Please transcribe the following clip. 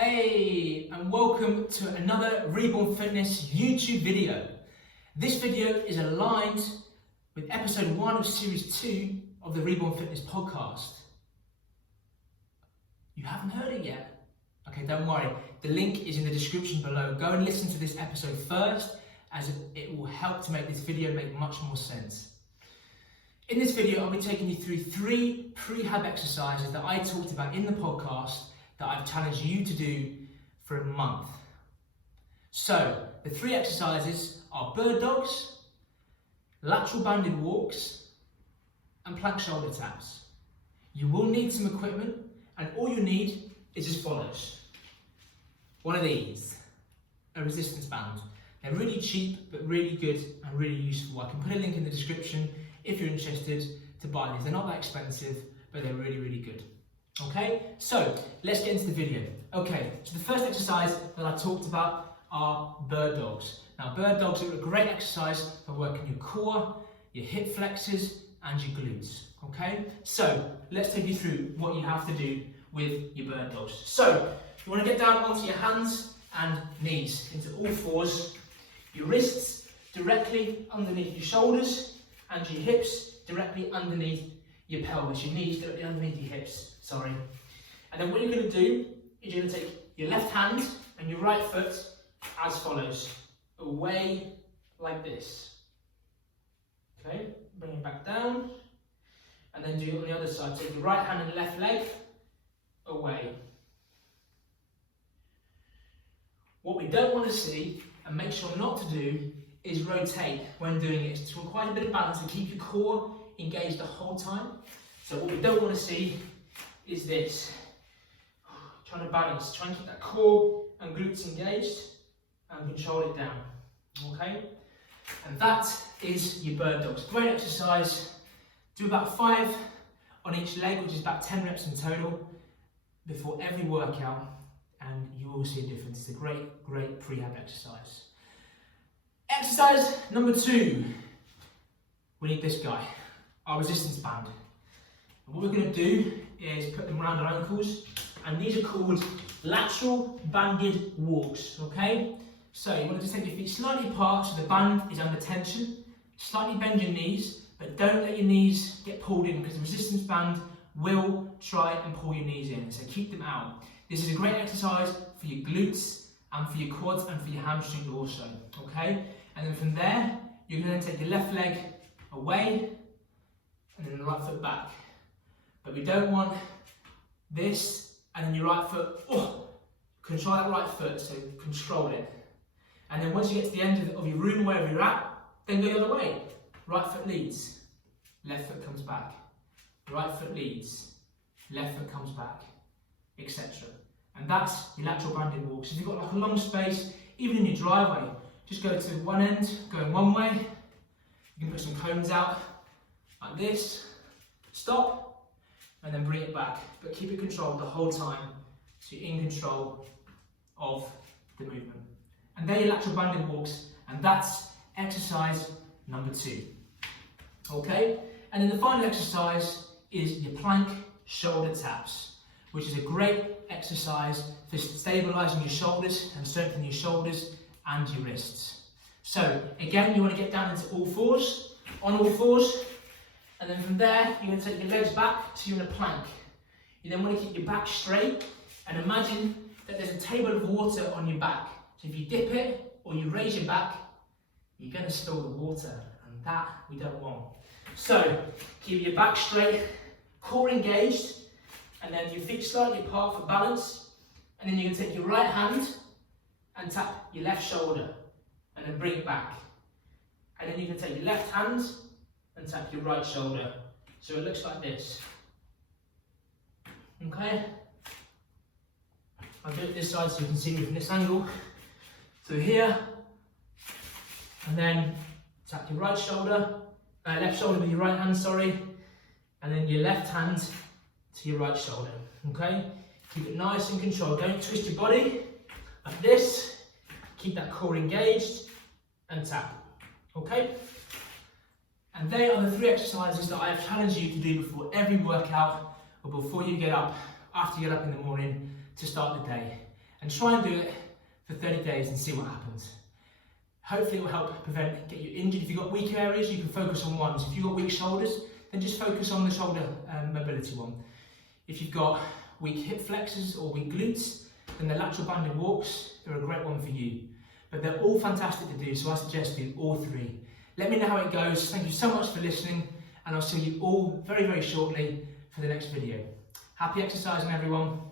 Hey, and welcome to another ReBorn Fitness YouTube video. This video is aligned with episode 1 of series 2 of the ReBorn Fitness podcast. You haven't heard it yet? Okay, don't worry. The link is in the description below. Go and listen to this episode first, as it will help to make this video make much more sense. In this video, I'll be taking you through 3 pre-hab exercises that I talked about in the podcast that I've challenged you to do for a month. So, the 3 exercises are bird dogs, lateral banded walks, and plank shoulder taps. You will need some equipment, and all you need is as follows. One of these, a resistance band. They're really cheap, but really good and really useful. I can put a link in the description if you're interested to buy these. They're not that expensive, but they're really, really good. Okay, so let's get into the video. Okay, so the first exercise that I talked about are bird dogs. Now, bird dogs are a great exercise for working your core, your hip flexors, and your glutes. Okay, so let's take you through what you have to do with your bird dogs. So you want to get down onto your hands and knees into all fours, your wrists directly underneath your shoulders, and your hips directly underneath your pelvis, your knees directly underneath your hips, sorry. And then what you're going to do is you're going to take your left hand and your right foot as follows, away like this. Okay, bring it back down, and then do it on the other side. Take your right hand and left leg away. What we don't want to see, and make sure not to do, is rotate when doing it. It's requires a bit of balance to keep your core engaged the whole time. So what we don't want to see is this. Trying to balance, try and keep that core and glutes engaged and control it down. Okay? And that is your bird dogs. Great exercise. Do about 5 on each leg, which is about 10 reps in total, before every workout, and you will see a difference. It's a great, great pre-hab exercise. Exercise number 2. We need this guy, our resistance band. And what we're going to do is put them around our ankles, and these are called lateral banded walks, okay? So you want to just take your feet slightly apart so the band is under tension. Slightly bend your knees, but don't let your knees get pulled in, because the resistance band will try and pull your knees in, so keep them out. This is a great exercise for your glutes and for your quads and for your hamstrings also, okay? And then from there, you're going to take your left leg away and then the right foot back. But we don't want this and then your right foot, control that right foot, so control it. And then once you get to the end of your room, wherever you're at, then go the other way. Right foot leads, left foot comes back. Right foot leads, left foot comes back, etc. And that's your lateral banded walks. If you've got like a long space, even in your driveway, just go to one end, going one way. You can put some cones out like this, stop, and then bring it back. But keep it controlled the whole time, so you're in control of the movement. And they're your lateral banded walks, and that's exercise number 2. Okay? And then the final exercise is your plank shoulder taps, which is a great exercise for stabilising your shoulders and strengthening your shoulders and your wrists. So again, you want to get down into all fours, on all fours, and then from there, you're going to take your legs back so you're in a plank. You then want to keep your back straight, and imagine that there's a table of water on your back. So if you dip it, or you raise your back, you're going to spill the water, and that we don't want. So keep your back straight, core engaged, and then your feet slightly apart for balance, and then you're going to take your right hand and tap your left shoulder, and then bring it back. And then you can take your left hand and tap your right shoulder. So it looks like this. Okay? I'll do it this side so you can see me from this angle. So here, and then tap your right shoulder, left shoulder with your right hand, sorry, and then your left hand to your right shoulder. Okay? Keep it nice and controlled. Don't twist your body like this. Keep that core engaged and tap. Okay? And they are the 3 exercises that I have challenged you to do before every workout, or before you get up, after you get up in the morning, to start the day. and try and do it for 30 days and see what happens. Hopefully it will help get you injured. If you've got weak areas, you can focus on one. So if you've got weak shoulders, then just focus on the shoulder mobility one. If you've got weak hip flexors or weak glutes, then the lateral banded walks are a great one for you. But they're all fantastic to do, so I suggest do all three. Let me know how it goes. Thank you so much for listening, and I'll see you all very, very shortly for the next video. Happy exercising, everyone.